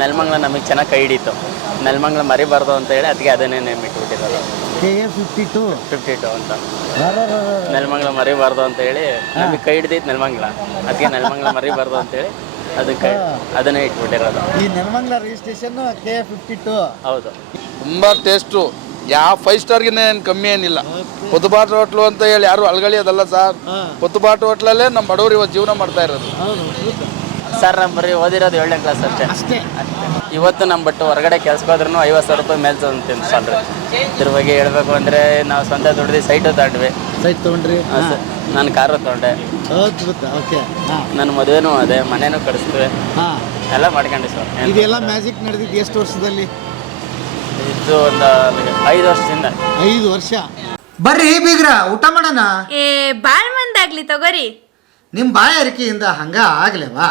ನೆಲಮಂಗ್ಲ ನಮಗೆ ಚೆನ್ನಾಗಿ ಕೈ ಹಿಡಿತು. ನೆಲಮಂಗ್ಲ ಮರಿಬಾರ್ದು ಅಂತ ಹೇಳಿ ಅದಕ್ಕೆ ಅದನ್ನೇ name ಇಟ್ಬಿಟ್ಟಿರೋದು K A fifty two fifty two ಅಂತ ನೆಲಮಂಗ್ಲ ಮರಿಬಾರ್ದು ಅಂತ ಹೇಳಿ ನಮಗೆ ಕೈ ಹಿಡಿದೈತೆ ನೆಲಮಂಗ್ಲ. ಅದಕ್ಕೆ ನೆಲಮಂಗ್ಲ ಮರಿಬಾರ್ದು ಅಂತ ಹೇಳಿ ಅದಕ್ಕೆ ಅದನ್ನೇ ಇಟ್ಬಿಟ್ಟಿರೋದು. ಈ Nelamangala registration K A fifty two ಹೌದು. ತುಂಬ ಟೇಸ್ಟು ಯಾವ ಫೈವ್ ಸ್ಟಾರ್ಗಿನ ಏನು ಕಮ್ಮಿ ಏನಿಲ್ಲ. ಪುತ್ತುಬಾಟ್ ಹೋಟ್ಲು ಅಂತ ಹೇಳಿ ಯಾರು ಅಲ್ಗಳಿ ಅದಲ್ಲ ಸರ್ ಪುತ್ತುಬಾಟ್ ಹೋಟ್ಲಲ್ಲೇ ನಮ್ಮ ಬಡವರು ಇವತ್ತು ಜೀವನ ಮಾಡ್ತಾ ಇರೋದು. ಹೌದು. ಸರ್ ನಮ್ಮ ಬರೀ ಓದಿರೋದು ಏಳನೇ ಕ್ಲಾಸ್ ಅಷ್ಟೇ. ಅಷ್ಟೇ. ಇವತ್ತು ನಮ್ಮ ಬಟ್ಟು ಹೊರಗಡೆ ಕೆಲ್ಸಕ್ಕೆ ಹೋದ್ರೂ ಐವತ್ತು ಸಾವಿರ ರೂಪಾಯಿ ಮೇಲೆ ತಂತೀನಿ ಸ್ಯಾಲ್ರಿ ಇದ್ರ ಬಗ್ಗೆ ಹೇಳ್ಬೇಕು ಅಂದರೆ ನಾವು ಸ್ವಂತ ದುಡ್ದು ಸೈಟು ತಗೊಂಡ್ವಿ. ಸೈಟ್ ತೊಗೊಂಡ್ರಿ? ನಾನು ಕಾರು ತೊಗೊಂಡೆ. ಅದ್ಭುತ ಓಕೆ ಹಾಂ. ನನ್ನ ಮದುವೆನೂ ಅದೇ ಮನೆನೂ ಕಡಿಸ್ತೇವೆ ಹಾಂ. ಎಲ್ಲ ಮಾಡ್ಕೊಂಡೆ ಸರ್ ಇದೆಲ್ಲ ಮ್ಯಾಜಿಕ್ ನಡೆದಿದ್ದು ಎಷ್ಟು ವರ್ಷದಲ್ಲಿ? ಇದು ಒಂದು ಐದು ವರ್ಷದಿಂದ. ಐದು ವರ್ಷ? ಬರ್ರಿ ಬೀಗ್ರ ಊಟ ಮಾಡೋಣ? ಏ ಬಾಳ್ ಮಂದಾಗ್ಲಿ ತಗೋರಿ. ನಿಮ್ಮ ಬಾಯಾರಿಕೆಯಿಂದ ಹಂಗ ಆಗ್ಲೇವಾ?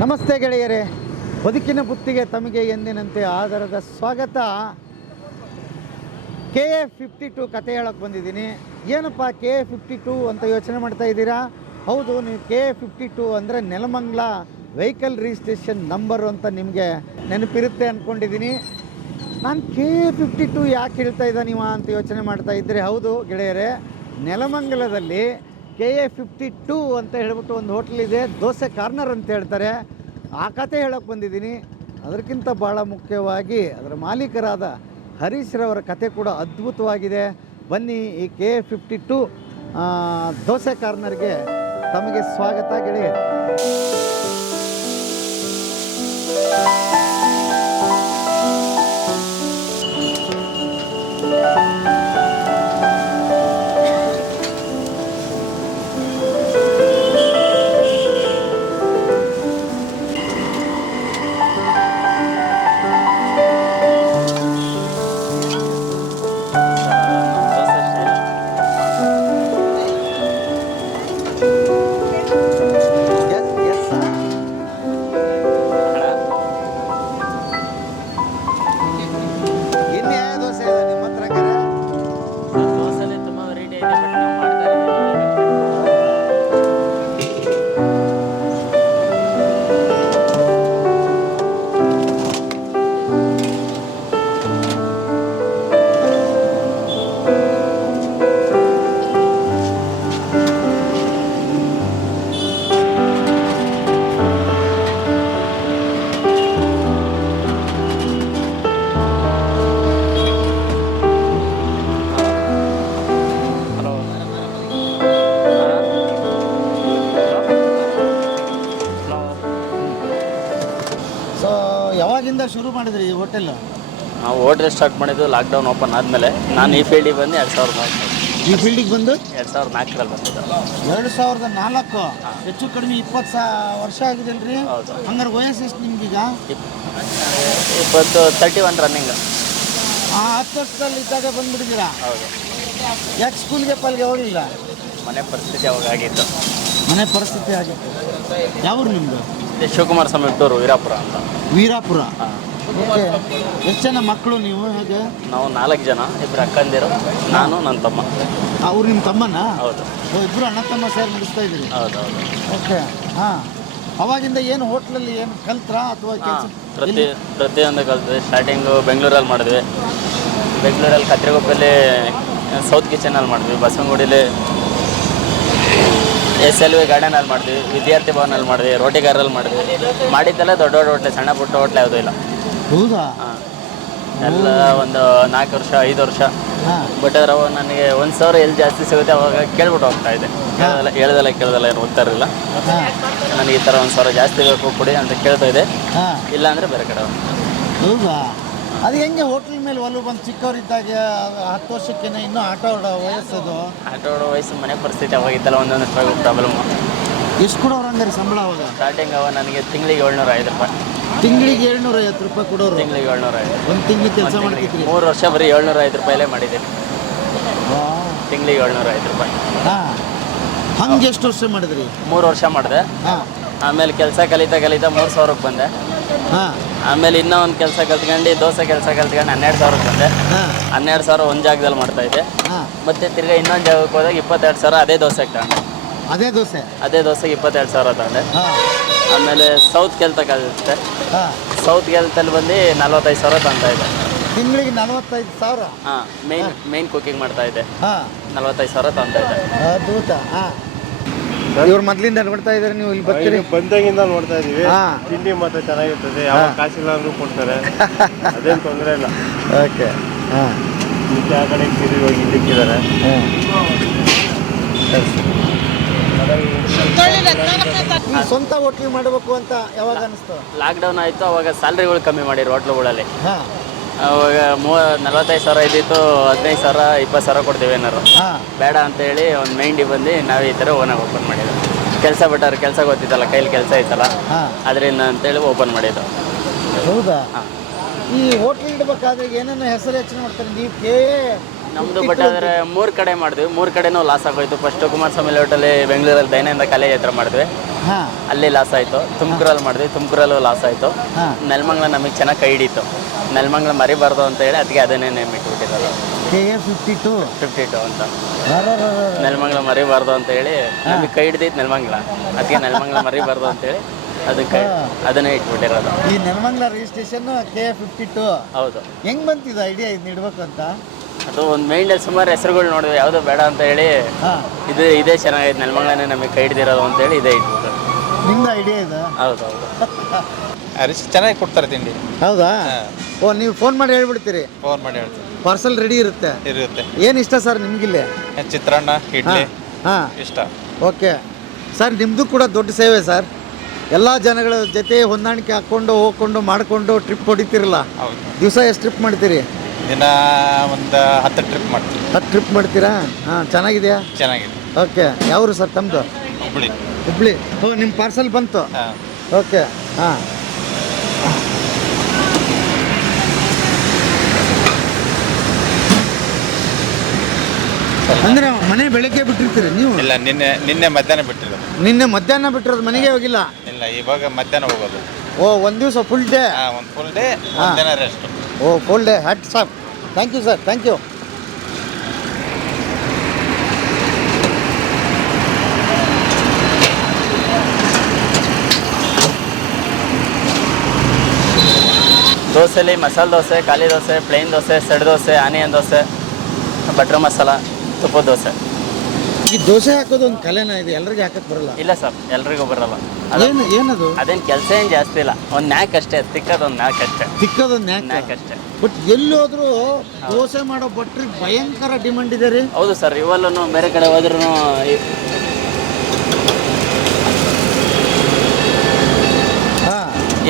ನಮಸ್ತೆ ಗೆಳೆಯರೇ. ಬದುಕಿನ ಬುತ್ತಿಗೆ ತಮಗೆ ಎಂದಿನಂತೆ ಆಧಾರದ ಸ್ವಾಗತ. ಕೆ ಎ ಫಿಫ್ಟಿ ಟು ಕತೆ ಹೇಳಕ್ಕೆ ಬಂದಿದ್ದೀನಿ. ಏನಪ್ಪ ಕೆ ಎ ಫಿಫ್ಟಿ ಟು ಅಂತ ಯೋಚನೆ ಮಾಡ್ತಾ ಇದ್ದೀರಾ? ಹೌದು, ನೀವು ಕೆ ಎ ಫಿಫ್ಟಿ ಟು ಅಂದರೆ ನೆಲಮಂಗ್ಲ ವೆಹಿಕಲ್ ರಿಜಿಸ್ಟ್ರೇಷನ್ ನಂಬರು ಅಂತ ನಿಮಗೆ ನೆನಪಿರುತ್ತೆ ಅಂದ್ಕೊಂಡಿದ್ದೀನಿ ನಾನು ಕೆ ಎ ಫಿಫ್ಟಿ ಟು ಯಾಕೆ ಹೇಳ್ತಾ ಇದ್ದ ನೀವು ಅಂತ ಯೋಚನೆ ಮಾಡ್ತಾ ಇದ್ದರೆ ಹೌದು ಗೆಳೆಯರೇ. ನೆಲಮಂಗಲದಲ್ಲಿ ಕೆ ಎ ಫಿಫ್ಟಿ ಟೂ ಅಂತ ಹೇಳ್ಬಿಟ್ಟು ಒಂದು ಹೋಟ್ಲ್ ಇದೆ. ದೋಸೆ ಕಾರ್ನರ್ ಅಂತ ಹೇಳ್ತಾರೆ. ಆ ಕತೆ ಹೇಳೋಕ್ಕೆ ಬಂದಿದ್ದೀನಿ. ಅದಕ್ಕಿಂತ ಭಾಳ ಮುಖ್ಯವಾಗಿ ಅದರ ಮಾಲೀಕರಾದ ಹರೀಶ್ರವರ ಕತೆ ಕೂಡ ಅದ್ಭುತವಾಗಿದೆ. ಬನ್ನಿ ಈ K A fifty two dosa ಕಾರ್ನರ್ಗೆ ತಮಗೆ ಸ್ವಾಗತ ಗೆಳೆಯರು. ದೋಸೆ ಹೋಟ್ಲ್ ಸ್ಟಾರ್ಟ್ ಮಾಡಿದ್ದು ಲಾಕ್ಡೌನ್ ಓಪನ್ ಆದಮೇಲೆ ನಾನು ಈ ಫೀಲ್ಡಿಗೆ ಬಂದು ಎರಡು ಸಾವಿರದ ನಾಲ್ಕು. ಈ ಫೀಲ್ಡಿಗೆ ಬಂದು? ಎರಡು ಸಾವಿರದ ನಾಲ್ಕರಲ್ಲಿ ಬಂದಿದ್ದು. ಎರಡು ಸಾವಿರದ ನಾಲ್ಕು? ಹೆಚ್ಚು ಕಡಿಮೆ ಇಪ್ಪತ್ತು ಸಾ ವರ್ಷ ಆಗಿದೆಲ್ರಿ ಹೌದು. ಹಂಗಾರೆ ವಯಸ್ಸು ಎಷ್ಟು ನಿಮ್ಗೀಗ ಇಪ್- ಇಪ್ಪತ್ತು ತರ್ಟಿ ಒನ್ ರನ್ನಿಂಗ್ ಆ ಹತ್ತು ವರ್ಷದಲ್ಲಿ ಇದ್ದಾಗ ಬಂದ್ಬಿಟ್ಟಿದ್ದೀರಾ? ಹೌದು. ಯಾಕೆ ಸ್ಕೂಲ್ಗೆ ಪಾಲ್ಗೆ ಹೋಗಿಲ್ಲ ಮನೆ ಪರಿಸ್ಥಿತಿ ಅವಾಗ ಆಗಿತ್ತು. ಮನೆ ಪರಿಸ್ಥಿತಿ ಆಗಿತ್ತು. ಯಾವ್ರು ನಿಮ್ಮದು ಶಿವಕುಮಾರ್ ಶಿವಕುಮಾರ ಸ್ವಾಮಿ ಅವರು ವೀರಾಪುರ ಅಂತ. ವೀರಾಪುರ. ಹಾಂ ಎಷ್ಟು ಜನ ಮಕ್ಕಳು ನೀವು ಹೇಗೆ? ನಾವು ನಾಲ್ಕು ಜನ ಇಬ್ಬರು ಅಕ್ಕಂದಿರು ನಾನು ನನ್ನ ತಮ್ಮ. ಅವ್ರು ನಿಮ್ಮ ತಮ್ಮನ? ಹೌದು. ಓ ಇಬ್ಬರು ಅಣ್ಣ ತಮ್ಮ ಸೇರಿ ನಡೆಸ್ತಾ ಇದ್ದೀರಿ? ಹೌದು ಹೌದು. ಓಕೆ ಹಾಂ. ಅವಾಗಿಂದ ಏನು ಹೋಟ್ಲಲ್ಲಿ ಏನು ಕಲ್ತ್ರಾ ಅಥವಾ ಕೆಲಸ ಪ್ರತಿ ಪ್ರತಿಯೊಂದು ಕಲ್ತಿದೆ ಸ್ಟಾರ್ಟಿಂಗು ಬೆಂಗಳೂರಲ್ಲಿ ಮಾಡಿದ್ವಿ. ಬೆಂಗಳೂರಲ್ಲಿ ಕತ್ರಿಗುಪ್ಪಲ್ಲಿ ಸೌತ್ ಕಿಚನಲ್ಲಿ ಮಾಡಿದ್ವಿ. ಬಸವನಗುಡಿಲಿ ಎಸ್ ಎಲ್ ವಿ ಗಾರ್ಡನಲ್ಲಿ ಮಾಡಿದ್ವಿ. ವಿದ್ಯಾರ್ಥಿ ಭವನಲ್ಲಿ ಮಾಡಿದ್ವಿ. ರೋಟಿಗಾರಲ್ಲಿ ಮಾಡಿದ್ವಿ. ಮಾಡಿದ್ದೆಲ್ಲ ದೊಡ್ಡ ದೊಡ್ಡ ಹೋಟ್ಲೆ ಸಣ್ಣ ಪುಟ್ಟ ಹೋಟ್ಲೆ ಯಾವುದೂ ಇಲ್ಲ. ಹೌದಾ? ಎಲ್ಲ ಒಂದು ನಾಲ್ಕು ವರ್ಷ ಐದು ವರ್ಷ. ಬಟ್ ಅದ್ರ ಅವಾಗ ನನಗೆ ಒಂದು ಸಾವಿರ ಎಲ್ಲಿ ಜಾಸ್ತಿ ಸಿಗುತ್ತೆ ಅವಾಗ ಕೇಳ್ಬಿಟ್ಟು ಹೋಗ್ತಾ ಇದ್ದೆ. ಕೇಳ್ದಲ್ಲ ಹೇಳ್ದಲ್ಲ ಕೇಳ್ದಲ್ಲ ಏನು ಹೋಗ್ತಾ ಇರಲಿಲ್ಲ. ನನಗೆ ಈ ಥರ ಒಂದು ಸಾವಿರ ಜಾಸ್ತಿ ಬೇಕು ಕೊಡಿ ಅಂತ ಕೇಳ್ತಾ ಇದ್ದೆ. ಹಾಂ. ಇಲ್ಲ ಅಂದರೆ ಬೇರೆ ಕಡೆ ಹೌದಾ? ಅದು ಹೆಂಗೆ ಹೋಟ್ಲ್ ಮೇಲೆ ಒಲವು ಬಂದು ಚಿಕ್ಕವರಿದ್ದಾಗ ಹತ್ತು ವರ್ಷಕ್ಕೇನೆ ಇನ್ನೂ ಆಟೋ ಆಡೋ ವಯಸ್ಸದು? ಆಟೋ ಆಡೋ ವಯಸ್ಸು ಮನೆ ಪರಿಸ್ಥಿತಿ ಅವಾಗಿದ್ದಲ್ಲ ಒಂದೊಂದು ಪ್ರಾಬ್ಲಮ್ ಎಷ್ಟು ಕೊಡೋರು ಹಂಗಾರೆ ಸಂಬಳ ಅವಾಗ? ಸ್ಟಾರ್ಟಿಂಗ್ ಅವ ನನಗೆ ತಿಂಗಳಿಗೆ ಏಳ್ನೂರ ಐದು ರೂಪಾಯಿ. ತಿಂಗಳಿಗೆ ಏಳ್ನೂರ ಐವತ್ತು ರೂಪಾಯಿ ಕೊಡೋರು? ತಿಂಗಳಿಗೆ ಏಳ್ನೂರ ಐದು. ಒಂದು ತಿಂಗಳು ಕೆಲಸ ಮಾಡ್ತಿದ್ರಿ ಮೂರು ವರ್ಷ ಬರೀ ಏಳ್ನೂರ ಐದು ರೂಪಾಯಿಲೇ ಮಾಡಿದ್ದೀನಿ ತಿಂಗಳಿಗೆ ಏಳ್ನೂರ ಐದು ರೂಪಾಯಿ. ಹಾಂ. ಹಂಗೆ ಎಷ್ಟು ವರ್ಷ ಮಾಡಿದ್ರಿ? ಮೂರು ವರ್ಷ ಮಾಡಿದೆ. ಹಾಂ. ಆಮೇಲೆ ಕೆಲಸ ಕಲಿತಾ ಕಲಿತಾ ಮೂರು ಸಾವಿರಕ್ಕೆ ಬಂದೆ. ಹಾಂ. ಆಮೇಲೆ ಇನ್ನೂ ಒಂದು ಕೆಲಸ ಕಲ್ತ್ಕೊಂಡು ದೋಸೆ ಕೆಲಸ ಕಲ್ತ್ಕೊಂಡು ಹನ್ನೆರಡು ಸಾವಿರಕ್ಕೆ ಬಂದೆ. ಹಾಂ. ಹನ್ನೆರಡು ಸಾವಿರ ಒಂದು ಜಾಗದಲ್ಲಿ ಮಾಡ್ತಾ ಇದ್ದೆ. ಹಾಂ. ಮತ್ತೆ ತಿರ್ಗಾ ಇನ್ನೊಂದು ಜಾಗಕ್ಕೆ ಹೋದಾಗ ಇಪ್ಪತ್ತೆರಡು ಸಾವಿರ ಅದೇ ದೋಸೆ ತಗೊಂಡೆ. ಅದೇ ದೋಸೆ. ಅದೇ ದೋಸೆಗೆ ಇಪ್ಪತ್ತೆರಡು ಸಾವಿರ ತಗೊಂಡೆ. ಹಾಂ. ಆಮೇಲೆ ಸೌತ್ ಕೆಲ್ತ ಕಲಿತೆ ಹಾಂ. ಸೌತ್ ಕೆಲ್ತಲ್ಲಿ ಬಂದು ನಲ್ವತ್ತೈದು ಸಾವಿರ ತಂತ ಇದೆ. ತಿಂಗಳಿಗೆ ನಲವತ್ತೈದು ಸಾವಿರ? ಹಾಂ ಮೇನ್ ಮೇನ್ ಕುಕಿಂಗ್ ಮಾಡ್ತಾ ಇದೆ. ಹಾಂ. ನಲ್ವತ್ತೈದು ಸಾವಿರ ತಂತ ಇದೆ. ಅದ್ಭುತ ಹಾಂ. ಇವ್ರು ಮೊದ್ಲಿಂದ ನೋಡ್ತಾ ಇದ್ದಾರೆ ನೀವು ಇಲ್ಲಿ ಬರ್ತೀರಿ. ಬಂದಾಗಿಂದ ನೋಡ್ತಾ ಇದೀವಿ. ಹಾ. ತಿಂಡಿ ಮಾತ್ರ ಚೆನ್ನಾಗಿರ್ತದೆ. ಯಾವ ಕಾಸಿಲ್ಲ ಅಂದ್ರೂ ಕೊಡ್ತಾರೆ. ಅದೇನು ತೊಂದರೆ ಇಲ್ಲ. ಓಕೆ ಹಾಂ. ಮುಂಚೆ ಆ ಕಡೆ ಇಕ್ಕಿದ್ವಿ ಇವಾಗ ಇಲ್ಲಿ ಇಕ್ಕಿದ್ದಾರೆ ನೀವು ಸ್ವಂತ ಹೋಟ್ಲ್ ಮಾಡಬೇಕು ಅಂತ ಯಾವಾಗ ಅನಿಸ್ತು? ಲಾಕ್ಡೌನ್ ಆಯಿತು ಅವಾಗ ಸ್ಯಾಲ್ರಿಗಳು ಕಮ್ಮಿ ಮಾಡಿರು ಹೋಟ್ಲುಗಳಲ್ಲಿ. ಹಾಂ. ಅವಾಗ ಮೂವ ನಲ್ವತ್ತೈದು ಸಾವಿರ ಇದ್ದಿತ್ತು ಹದಿನೈದು ಸಾವಿರ ಇಪ್ಪತ್ತು ಸಾವಿರ ಕೊಡ್ತೀವಿ ಏನಾರು ಹಾಂ. ಬೇಡ ಅಂತೇಳಿ ಒಂದು ಮೈಂಡಿಗೆ ಬಂದು ನಾವು ಈ ಥರ ಓನಾಗಿ ಓಪನ್ ಮಾಡಿದ್ದು. ಕೆಲಸ ಬಿಟ್ಟಾರೆ ಕೆಲಸ ಗೊತ್ತಿತ್ತಲ್ಲ ಕೈಲಿ ಕೆಲಸ ಇತ್ತಲ್ಲ? ಹಾಂ. ಅದರಿಂದ ಅಂತೇಳಿ ಓಪನ್ ಮಾಡಿದ್ದು. ಹೌದಾ? ಈ ಹೋಟ್ಲ್ ಇಡ್ಬೇಕಾದ್ರೆ ಏನೇನು ಹೆಸರು ಹೆಚ್ಚಿನ ಮಾಡ್ತಾರೆ. ನೀವು ಕೆ ನಮ್ಮದು ಬಟ್ ಆದರೆ ಮೂರು ಕಡೆ ಮಾಡಿದ್ವಿ. ಮೂರು ಕಡೆನೂ ಲಾಸ್ ಆಗೋಯ್ತು. ಫಸ್ಟು ಕುಮಾರಸ್ವಾಮಿ ಹೋಟೆಲಿ ಬೆಂಗಳೂರಲ್ಲಿ ದೈನಂದ ಕಲೆ ಹತ್ರ ಮಾಡಿದ್ವಿ. ಹಾಂ. ಅಲ್ಲಿ ಲಾಸ್ ಆಯ್ತು. ತುಮಕೂರಲ್ಲಿ ಮಾಡಿದ್ವಿ. ತುಮಕೂರಲ್ಲೂ ಲಾಸ್ ಆಯ್ತು. ಹಾಂ. ನೆಲಮಂಗ್ಲ ನಮಗೆ ಚೆನ್ನಾಗಿ ಕೈ ಹಿಡೀತು. ನೆಲಮಂಗ್ಲ ಮರಿಬಾರ್ದು ಅಂತ ಹೇಳಿ ಅದಕ್ಕೆ ಅದನ್ನೇ name ಇಟ್ಬಿಟ್ಟಿರೋದು. K A fifty two fifty two ಅಂತ ನೆಲಮಂಗ್ಲ ಮರಿಬಾರ್ದು ಅಂತ ಹೇಳಿ ನಮಗೆ ಕೈ ಹಿಡ್ದೈತೆ ನೆಲಮಂಗ್ಲ. ಅದಕ್ಕೆ ನೆಲಮಂಗ್ಲ ಮರಿಬಾರ್ದು ಅಂತೇಳಿ ಅದಕ್ಕೆ ಅದನ್ನೇ ಇಟ್ಬಿಟ್ಟಿರೋದು. ಈ Nelamangala registration K A fifty two ಹೌದು. ಹೆಂಗ್ ಬಂತಿದ್ದು ಐಡಿಯಾ ಇದನ್ನ ಇಡ್ಬೇಕು ಅಂತ ಅದು ಒಂದು ಮೈಂಡಲ್ಲಿ ಸುಮಾರು ಹೆಸರುಗಳು ನೋಡಿದ್ವಿ. ಯಾವುದು ಬೇಡ ಅಂತ ಹೇಳಿ ಹಾಂ. ಇದು ಇದೇ ಚೆನ್ನಾಗಿದೆ. ನೆಲಮಂಗ್ಲನೇ ನಮಗೆ ಕೈ ಹಿಡ್ದಿರೋದು ಅಂತೇಳಿ ಇದೇ ಇಟ್ಬಿಟ್ಟು ನಿಮ್ದು ಐಡಿಯಾ ಇದೆ? ಹೌದು ಹೌದು ಅರಿಸಿ ಚೆನ್ನಾಗಿ ಕೊಡ್ತಾರೆ ತಿಂಡಿ. ಹೌದಾ? ಓ ನೀವು ಫೋನ್ ಮಾಡಿ ಹೇಳ್ಬಿಡ್ತೀರಿ. ಫೋನ್ ಮಾಡಿ ಹೇಳ್ತೀನಿ. ಪಾರ್ಸಲ್ ರೆಡಿ ಇರುತ್ತೆ. ಇರುತ್ತೆ. ಏನು ಇಷ್ಟ ಸರ್ ನಿಮಗಿಲ್ಲಿ? ಚಿತ್ರಾನ್ನ ಇಡ್ಲಿ. ಹಾಂ ಇಷ್ಟ. ಓಕೆ ಸರ್ ನಿಮ್ಮದು ಕೂಡ ದೊಡ್ಡ ಸೇವೆ ಸರ್ ಎಲ್ಲ ಜನಗಳ ಜೊತೆ ಹೊಂದಾಣಿಕೆ ಹಾಕ್ಕೊಂಡು ಹೋಗ್ಕೊಂಡು ಮಾಡಿಕೊಂಡು ಟ್ರಿಪ್ ಹೊಡಿತಿರಲ್ಲ. ಹೌದು. ದಿವಸ ಎಷ್ಟು ಟ್ರಿಪ್ ಮಾಡ್ತೀರಿ? ದಿನ ಒಂದು ಹತ್ತು ಟ್ರಿಪ್ ಮಾಡ್ತೀವಿ. ಹತ್ತು ಟ್ರಿಪ್ ಮಾಡ್ತೀರಾ? ಹಾಂ ಚೆನ್ನಾಗಿದೆಯಾ? ಚೆನ್ನಾಗಿದೆ. ಓಕೆ ಯಾವರು ಸರ್ ತಮ್ಮದು ಹುಬ್ಳಿ. ಹುಬ್ಳಿ. ಓ ನಿಮ್ಮ ಪಾರ್ಸಲ್ ಬಂತು. ಹಾಂ. ಓಕೆ ಹಾಂ. ಅಂದ್ರೆ ಮನೆ ಬೆಳಗ್ಗೆ ಬಿಟ್ಟಿರ್ತೀರಿ ನೀವು? ಇಲ್ಲ ನಿನ್ನೆ ನಿನ್ನೆ ಮಧ್ಯಾಹ್ನ ಬಿಟ್ಟಿರೋದು. ನಿನ್ನೆ ಮಧ್ಯಾಹ್ನ ಬಿಟ್ಟಿರೋದು ಮನೆಗೆ ಹೋಗಿಲ್ಲ? ಇಲ್ಲ ಇವಾಗ ಮಧ್ಯಾಹ್ನ ಹೋಗೋದು. ಓ ಒಂದು ದಿವಸ ಫುಲ್ ಡೇ ಒಂದ್ ಫುಲ್ ಡೇ ಮಧ್ಯಾಹ್ನ ರೆಸ್ಟ್ ಓ ಫುಲ್ ಡೇ ಹ್ಯಾಟ್ ಸಾಪ್ thank you sir thank you ದೋಸೆಲಿ masala dosa ಖಾಲಿ dosa plain dosa set dosa onion dosa butter masala ತುಪ್ಪದ ದೋಸೆ ಈ ದೋಸೆ ಹಾಕೋದು ಒಂದು ಕಲೆನ ಇದೆ? ಎಲ್ರಿಗೆ ಹಾಕಕ್ ಬರಲ್ಲ? ಇಲ್ಲ ಸರ್ ಎಲ್ರಿಗೂ ಬರಲ್ಲ. ಅದೇನು ಏನದು? ಅದೇನು ಕೆಲಸ ಏನು ಜಾಸ್ತಿ ಇಲ್ಲ. ಒಂದು ನ್ಯಾಕ್ ಅಷ್ಟೇ ತಿಕ್ಕದೊಂದು ನ್ಯಾಕ್ ಅಷ್ಟೇ. ತಿಕ್ಕದೊಂದು ನ್ಯಾಕ್ ನ್ಯಾಕ್ ಅಷ್ಟೇ. ಬಟ್ ಎಲ್ಲೋದ್ರೂ ದೋಸೆ ಮಾಡೋ ಭಟ್ರಿಗೆ ಭಯಂಕರ ಡಿಮಾಂಡ್ ಇದೆ ರೀ? ಹೌದು ಸರ್ ಇವಲ್ಲೂ ಬೇರೆ ಕಡೆ ಹೋದ್ರೂ